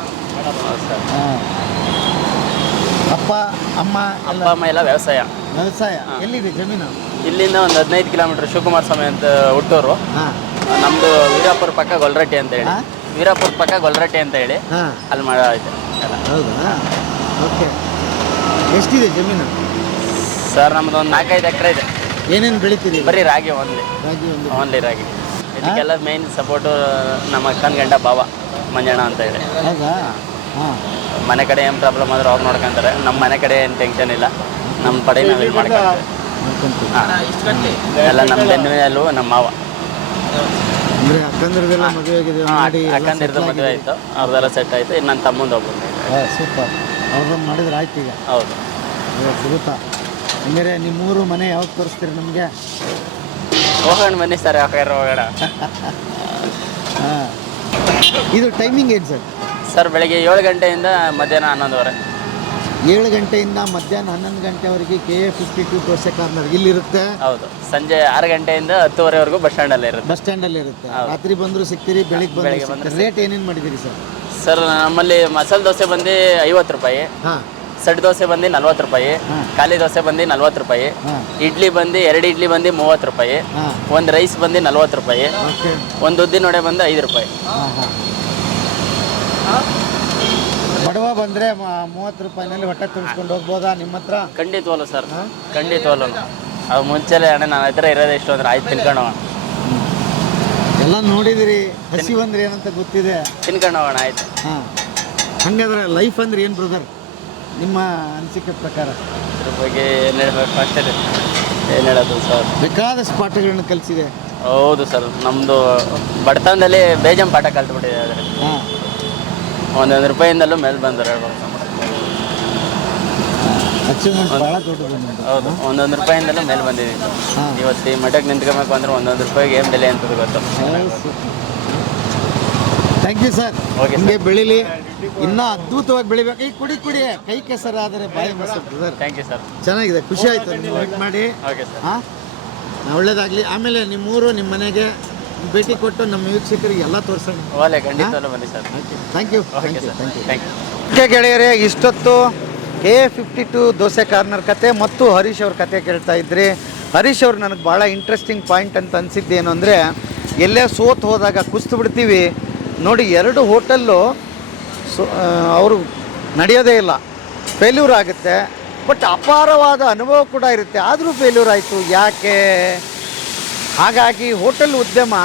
ಅಪ್ಪ ಅಮ್ಮ ಎಲ್ಲ? ಅಪ್ಪ ಅಮ್ಮ ಎಲ್ಲ ವ್ಯವಸಾಯ. ವ್ಯವಸಾಯ. ಎಲ್ಲಿದೆ ಜಮೀನು? ಇಲ್ಲಿಂದ ಒಂದು ಹದಿನೈದು ಕಿಲೋಮೀಟರ್ ಶಿವಕುಮಾರ ಸ್ವಾಮಿ ಅಂತ ಹುಟ್ಟೂರು. ಹಾಂ. ನಮ್ಮದು ವೀರಾಪುರ ಪಕ್ಕ ಗೊಲ್ರಟ್ಟಿ ಅಂತ ಹೇಳಿ. ಹಾ? ವೀರಾಪುರ ಪಕ್ಕ ಗೊಲ್ರಟ್ಟಿ ಅಂತ ಹೇಳಿ ಹಾಂ. ಅಲ್ಲಿ ಎಲ್ಲ ಹೌದಾ? ಓಕೆ ಎಷ್ಟಿದೆ ಜಮೀನು? ಸರ್ ನಮ್ದು ಒಂದು ನಾಲ್ಕೈದು ಎಕರೆ ಇದೆ. ಏನೇನು ಬೆಳಿತೀರಿ? ಬರೀ ರಾಗಿ ಓನ್ಲಿ ರಾಗಿ ಒಂದು. ಓನ್ಲಿ ರಾಗಿ. ಇದಕ್ಕೆಲ್ಲ ಮೇನ್ ಸಪೋರ್ಟು ನಮ್ಮ ಅಕ್ಕನ ಗಂಡ ಬಾವ ಮಂಜಣ್ಣ ಅಂತ ಹೇಳಿ. ಹೌದಾ? ಹಾಂ. ಮನೆ ಕಡೆ ಏನು ಪ್ರಾಬ್ಲಮ್ ಆದರೂ ಅವ್ರು ನೋಡ್ಕೊಂತಾರೆ. ನಮ್ಮ ಮನೆ ಕಡೆ ಏನು ಟೆನ್ಷನ್ ಇಲ್ಲ. ನಮ್ಮ ಪಡೆ ನಾವು ಇದು ಮಾಡ್ಕೊಂತೀವಿ. ಹಾಂ. ಎಲ್ಲ ನಮ್ಮ ಬೆನ್ನುವಿನಲ್ಲೂ ನಮ್ಮ ಮಾವ. ಅಂದರೆ ಅಕ್ಕಂದ್ರದೆಲ್ಲ ಮದುವೆ ಆಗಿದೆ ಮಾಡಿ ಎಲ್ಲ ಅಕ್ಕಂದಿರ್ದು settle ಮದುವೆ ಆಗಿದೆ. ಆಯಿತು. ಅವ್ರದ್ದೆಲ್ಲ ಸೆಟ್ ಆಯಿತು. ಇನ್ನು ನನ್ನ ತಮ್ಮಂದು ಹೋಗ್ಬೋದು ಹಾಂ ಸೂಪರ್. ಅವ್ರನ್ನ ಮಾಡಿದ್ರೆ ಆಯ್ತು ಈಗ. ಹೌದು. ಸಿಗುತ್ತಾ ಹಂಗಾರೆ ನಿಮ್ಮೂರು ಮನೆ ಯಾವಾಗ ತೋರಿಸ್ತೀರಿ ನಮಗೆ? ಹೋಗೋಣ ಬನ್ನಿ ಸರ್ ಯಾವಾಗ ಹೋಗೋಣ. ಹಾಂ. ಇದು ಟೈಮಿಂಗ್ ಏನು ಸರ್? ಸರ್ ಬೆಳಗ್ಗೆ ಏಳು ಗಂಟೆಯಿಂದ ಮಧ್ಯಾಹ್ನ ಹನ್ನೊಂದುವರೆ. ಏಳು ಗಂಟೆಯಿಂದ ಮಧ್ಯಾಹ್ನ ಹನ್ನೊಂದು ಗಂಟೆವರೆಗೆ K A fifty two dosa corner ಇಲ್ಲಿರುತ್ತೆ? ಹೌದು. ಸಂಜೆ ಆರು ಗಂಟೆಯಿಂದ ಹತ್ತುವರೆವರೆಗೂ ಬಸ್ ಸ್ಟ್ಯಾಂಡಲ್ಲಿ ಇರುತ್ತೆ. ಬಸ್ ಸ್ಟ್ಯಾಂಡಲ್ಲಿ ಇರುತ್ತೆ. ರಾತ್ರಿ ಬಂದರೂ ಸಿಗ್ತೀರಿ ಬೆಳಿಗ್ಗೆ ಬೆಳಿಗ್ಗೆ ಬಂದರೆ ರೇಟ್ ಏನೇನು ಮಾಡಿದ್ದೀರಿ ಸರ್? ಸರ್ ನಮ್ಮಲ್ಲಿ ಮಸಾಲೆ ದೋಸೆ ಬಂದು ಐವತ್ತು ರೂಪಾಯಿ. ಹಾಂ. ಸೆಟ್ ದೋಸೆ ಬಂದು ನಲ್ವತ್ತು ರೂಪಾಯಿ. ಖಾಲಿ ದೋಸೆ ಬಂದು ನಲ್ವತ್ತು ರೂಪಾಯಿ ಇಡ್ಲಿ ಬಂದು ಎರಡು ಇಡ್ಲಿ ಬಂದು ಮೂವತ್ತು ರೂಪಾಯಿ ಒಂದು ರೈಸ್ ಬಂದು ನಲ್ವತ್ತು ರೂಪಾಯಿ ಒಂದು ಉದ್ದಿನ ವಡೆ ಬಂದು ಐದು ರೂಪಾಯಿ. ಬಡವ ಬಂದರೆ ಮೂವತ್ತು ರೂಪಾಯಿನಲ್ಲಿ ಹೊಟ್ಟೆ ತುಂಬಿಸ್ಕೊಂಡು ಹೋಗ್ಬೋದಾ ನಿಮ್ಮ ಹತ್ರ? ಖಂಡಿತವಲ್ಲ ಸರ್. ಖಂಡಿತವಲ್ಲ ಅವು ಮುಂಚೆಲೆ ಅಣ್ಣ ನನ್ನ ಹತ್ರ ಇರೋದು ಎಷ್ಟು ಅಂದ್ರೆ ಆಯ್ತು ತಿನ್ಕೊಂಡು ಎಲ್ಲ ನೋಡಿದಿರಿ ಹಸಿ ಅಂದ್ರೆ ಏನಂತ ಗೊತ್ತಿದೆ? ತಿನ್ಕೊಂಡು ಹೋಗೋಣ ಆಯ್ತು. ಹಾಂ. ಹಂಗಾದ್ರೆ ಲೈಫ್ ಅಂದ್ರೆ ಏನು ಬ್ರದರ್ ನಿಮ್ಮ ಅನಿಸಿಕೆ ಪ್ರಕಾರ? ಇದ್ರ ಬಗ್ಗೆ ಏನು ಹೇಳಬೇಕು? ಅಷ್ಟೇ ಏನು ಹೇಳೋದು ಸರ್? ಬೇಕಾದಷ್ಟು ಪಾಠಗಳನ್ನು ಕಲಿಸಿದೆ. ಹೌದು ಸರ್. ನಮ್ಮದು ಬಡತನದಲ್ಲಿ ಬೇಜಾನ್ ಪಾಠ ಕಲ್ತ್ಬಿಟ್ಟಿದೆ ಹಾಂ. ಒಂದೊಂದು ರೂಪಾಯಿಂದಲೂ ಮೇಲೆ ಬಂದರು ಹೇಳ್ಬೇಕು ಅಚೀವ್ಮೆಂಟ್ ಭಾಳ ದೊಡ್ಡದು ನಿಮ್ಮದು ಹೌದು. ಒಂದೊಂದು ರೂಪಾಯಿಂದಲೂ ಮೇಲೆ ಬಂದಿದ್ದೀವಿ ಇವತ್ತು ಈ ಮಠಕ್ಕೆ ನಿಂತ್ಕೊಬೇಕು ಅಂದ್ರೆ ಒಂದೊಂದು ರೂಪಾಯಿಗೆ ಏನು ಬೆಲೆ ಅಂತದ್ದು ಗೊತ್ತು? Thank you sir. ಹಿಂಗೆ ಬೆಳೀಲಿ. ಇನ್ನೂ ಅದ್ಭುತವಾಗಿ ಬೆಳಿಬೇಕು. ಈ ಕುಡಿ ಕುಡಿ ಕೈ ಕೆಸರಾದರೆ ಬಾಯಿ ಮೊಸರು ಸರ್ ಥ್ಯಾಂಕ್ ಯು ಸರ್ ಚೆನ್ನಾಗಿದೆ. ಖುಷಿ ಆಯಿತು. ನೀವು ವೆಯ್ಟ್ ಮಾಡಿ. ಓಕೆ ಸರ್ ಹಾಂ? ಒಳ್ಳೇದಾಗಲಿ. ಆಮೇಲೆ ನಿಮ್ಮೂರು ನಿಮ್ಮ ಮನೆಗೆ ಭೇಟಿ ಕೊಟ್ಟು ನಮ್ಮ ವೀಕ್ಷಕರಿಗೆ ಎಲ್ಲ ತೋರಿಸೋಣ. ಓಲೆ ಖಂಡಿತವಲ್ಲೂ ಬನ್ನಿ sir thank you okay thank you sir thank you thank you okay ಗೆಳೆಯರೇ ಇಷ್ಟೊತ್ತು K A fifty two dosa corner ಕತೆ ಮತ್ತು ಹರೀಶ್ ಅವ್ರ ಕತೆ ಕೇಳ್ತಾ ಇದ್ರಿ. ಹರೀಶ್ ಅವ್ರು ನನಗೆ ಭಾಳ ಇಂಟ್ರೆಸ್ಟಿಂಗ್ ಪಾಯಿಂಟ್ ಅಂತ ಅನಿಸಿದ್ದೇನು ಅಂದರೆ ಎಲ್ಲೇ ಸೋತು ಹೋದಾಗ ಕುಸ್ತು ಬಿಡ್ತೀವಿ ನೋಡಿ, ಎರಡು ಹೋಟೆಲ್ಲು ಸೊ ಅವರು ನಡೆಯೋದೇ ಇಲ್ಲ. ಫೇಲ್ಯೂರ್ ಆಗುತ್ತೆ. ಬಟ್ ಅಪಾರವಾದ ಅನುಭವ ಕೂಡ ಇರುತ್ತೆ. ಆದರೂ ಫೇಲ್ಯೂರ್ ಆಯಿತು. ಯಾಕೆ? ಹಾಗಾಗಿ ಹೋಟೆಲ್ ಉದ್ಯಮ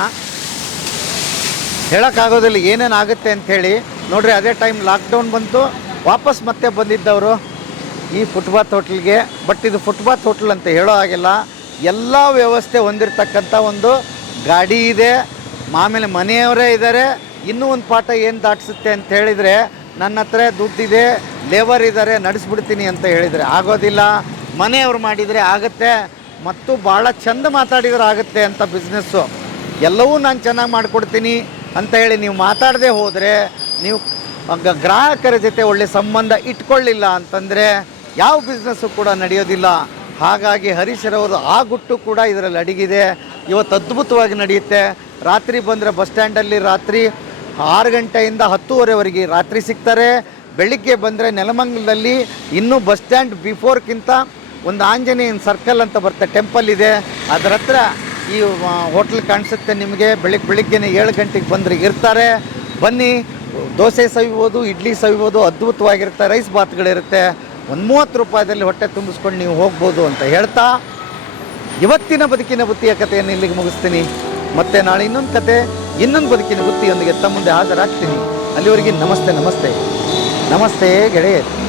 ಹೇಳೋಕ್ಕಾಗೋದಿಲ್ಲ. ಏನೇನು ಆಗುತ್ತೆ ಅಂಥೇಳಿ ನೋಡ್ರಿ, ಅದೇ ಟೈಮ್ ಲಾಕ್ಡೌನ್ ಬಂತು. ವಾಪಸ್ ಮತ್ತೆ ಬಂದಿದ್ದವರು ಈ ಫುಟ್ಬಾತ್ ಹೋಟ್ಲಿಗೆ. ಬಟ್ ಇದು ಫುಟ್ಬಾತ್ ಹೋಟ್ಲ್ ಅಂತ ಹೇಳೋ ಹಾಗಿಲ್ಲ. ಎಲ್ಲ ವ್ಯವಸ್ಥೆ ಹೊಂದಿರತಕ್ಕಂಥ ಒಂದು ಗಾಡಿ ಇದೆ. ಆಮೇಲೆ ಮನೆಯವರೇ ಇದ್ದಾರೆ. ಇನ್ನೂ ಒಂದು ಪಾಠ ಏನು ದಾಟಿಸುತ್ತೆ ಅಂತ ಹೇಳಿದರೆ, ನನ್ನ ಹತ್ರ ದುಡ್ಡಿದೆ, ಲೇಬರ್ ಇದ್ದಾರೆ ನಡೆಸ್ಬಿಡ್ತೀನಿ ಅಂತ ಹೇಳಿದರೆ ಆಗೋದಿಲ್ಲ. ಮನೆಯವ್ರು ಮಾಡಿದರೆ ಆಗುತ್ತೆ ಮತ್ತು ಭಾಳ ಚಂದ ಮಾತಾಡಿದ್ರೆ ಆಗುತ್ತೆ ಅಂತ ಬಿಸ್ನೆಸ್ಸು ಎಲ್ಲವೂ ನಾನು ಚೆನ್ನಾಗಿ ಮಾಡಿಕೊಡ್ತೀನಿ ಅಂತ ಹೇಳಿ ನೀವು ಮಾತಾಡದೆ ಹೋದರೆ, ನೀವು ಗ್ರಾಹಕರ ಜೊತೆ ಒಳ್ಳೆ ಸಂಬಂಧ ಇಟ್ಕೊಳ್ಳಿಲ್ಲ ಅಂತಂದರೆ ಯಾವ ಬಿಸ್ನೆಸ್ಸು ಕೂಡ ನಡೆಯೋದಿಲ್ಲ. ಹಾಗಾಗಿ ಹರೀಶರವರು ಆ ಗುಟ್ಟು ಕೂಡ ಇದರಲ್ಲಿ ಅಡಗಿದೆ. ಇವತ್ತು ಅದ್ಭುತವಾಗಿ ನಡೆಯುತ್ತೆ. ರಾತ್ರಿ ಬಂದರೆ ಬಸ್ ಸ್ಟ್ಯಾಂಡಲ್ಲಿ ರಾತ್ರಿ ಆರು ಗಂಟೆಯಿಂದ ಹತ್ತುವರೆವರೆಗೆ ರಾತ್ರಿ ಸಿಗ್ತಾರೆ. ಬೆಳಿಗ್ಗೆ ಬಂದರೆ ನೆಲಮಂಗಲದಲ್ಲಿ ಇನ್ನೂ ಬಸ್ ಸ್ಟ್ಯಾಂಡ್ ಬಿಫೋರ್ಕ್ಕಿಂತ ಒಂದು ಆಂಜನೇಯನ ಸರ್ಕಲ್ ಅಂತ ಬರುತ್ತೆ, ಟೆಂಪಲ್ ಇದೆ. ಅದರ ಹತ್ರ ಈ ಹೋಟ್ಲ್ ಕಾಣಿಸುತ್ತೆ ನಿಮಗೆ. ಬೆಳಿಗ್ಗೆ ಬೆಳಿಗ್ಗೆನೆ ಏಳು ಗಂಟೆಗೆ ಬಂದರೆ ಇರ್ತಾರೆ. ಬನ್ನಿ, ದೋಸೆ ಸವಿಬೋದು, ಇಡ್ಲಿ ಸವಿಬೋದು, ಅದ್ಭುತವಾಗಿರುತ್ತೆ, ರೈಸ್ ಬಾತ್ಗಳಿರುತ್ತೆ. ಒಂದು ಮೂವತ್ತು ರೂಪಾಯಿದಲ್ಲಿ ಹೊಟ್ಟೆ ತುಂಬಿಸ್ಕೊಂಡು ನೀವು ಹೋಗ್ಬೋದು ಅಂತ ಹೇಳ್ತಾ ಇವತ್ತಿನ ಬದುಕಿನ ಬುತ್ತಿಯ ಕಥೆಯನ್ನು ಇಲ್ಲಿಗೆ ಮುಗಿಸ್ತೀನಿ. ಮತ್ತೆ ನಾಳೆ ಇನ್ನೊಂದು ಕತೆ. ಇನ್ನೊಂದು ಬದುಕಿನ ಬುತ್ತಿಯೊಂದಿಗೆ ತಮ್ಮ ಮುಂದೆ ಹಾಜರಾಗ್ತೀನಿ ಅಲ್ಲಿವರೆಗೆ ನಮಸ್ತೆ ನಮಸ್ತೆ. ನಮಸ್ತೆ ಗೆಳೆಯರು.